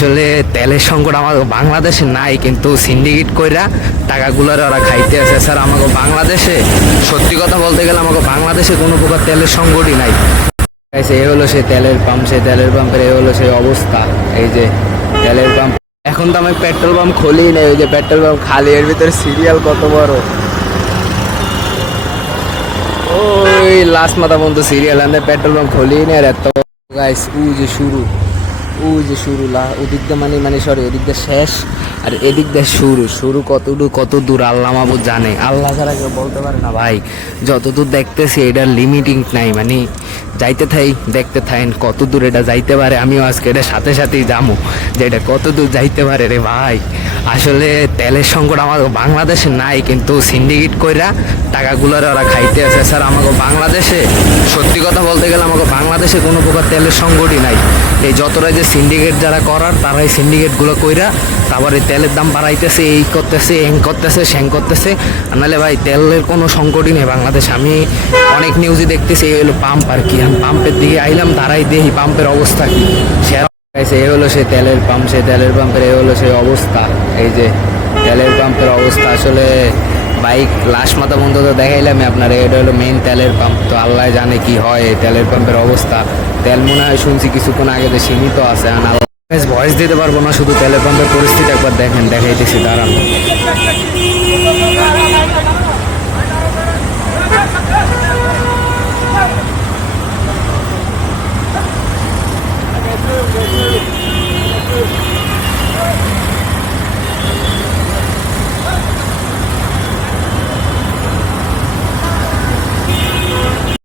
আসলে তেলের সংকট আমাদের বাংলাদেশে নাই, কিন্তু সিন্ডিকেট কইরা টাকাগুলোর ওরা খাইতে আছে। স্যার আমাকে বাংলাদেশে সত্যি কথা বলতে গেলে আমাকে বাংলাদেশে কোনো প্রকার তেলের সংকটই নাই। এই হলো সেই তেলের পাম্প, সেই তেলের পাম্পের এই হলো সেই অবস্থা। এই যে তেলের পাম্প, এখন তো আমি পেট্রোল পাম্প খুলি নেই, ওই যে পেট্রোল পাম্প খালি, এর ভিতরে সিরিয়াল কত বড়, ওই লাস্ট মাথা পর্যন্ত সিরিয়াল। আমাদের পেট্রোল পাম্প খুলি নেই আর এত গাইস ও যে শুরু, ওদিক দিয়ে মানে সরি ওদিক দিয়ে শেষ আর এদিক দিয়ে শুরু কত দূর আল্লাহ মাহবুব জানে, আল্লাহ ছাড়া কেউ বলতে পারে না ভাই। যতদূর দেখতেছি এটার লিমিটিং নাই, মানে যাইতে থাই দেখতে থাকেন কত দূর এটা যাইতে পারে। আমিও আজকে এটা সাথে সাথেই যাবো যে এটা কত দূর যাইতে পারে রে ভাই। আসলে তেলের সংকট আমাদের বাংলাদেশে নাই, কিন্তু সিন্ডিকেট কইরা টাকাগুলোর ওরা খাইতে আছে। স্যার আমাকে বাংলাদেশে সত্যি কথা বলতে গেলে আমাকে বাংলাদেশে কোনো প্রকার তেলের সংকটই নাই। এই যতটা যে সিন্ডিকেট যারা করার তারাই সিন্ডিকেটগুলো কইরা তারপরে তেলের দাম বাড়াইতেছে, এই করতেছে এং করতেছে স্যাং করতেছে। নাহলে ভাই তেলের কোনো সংকটই নেই বাংলাদেশে। আমি অনেক নিউজই দেখতেছি, এই হলো পাম্প আর কি। আমি পাম্পের দিকে আইলাম, দাঁড়াই দেখি পাম্পের অবস্থা কি। এই হলো সেই তেলের পাম্প, সেই তেলের পাম্পের এই হলো সেই অবস্থা। এই যে তেলের পাম্পের অবস্থা, আসলে বাইক লাস্ট মাথা বন্ধ তো দেখাইলাম আপনার। এটা হলো মেইন তেলের পাম্প, তো আল্লাহ জানে কি হয় এই তেলের পাম্পের অবস্থা। তেল মনে হয় শুনছি কিছুক্ষণ আগে যে সীমিত আছে, ভয়েস দিতে পারবো না, শুধু তেলের পাম্পের পরিস্থিতি একবার দেখেন, দেখাইতেছি দাঁড়ান।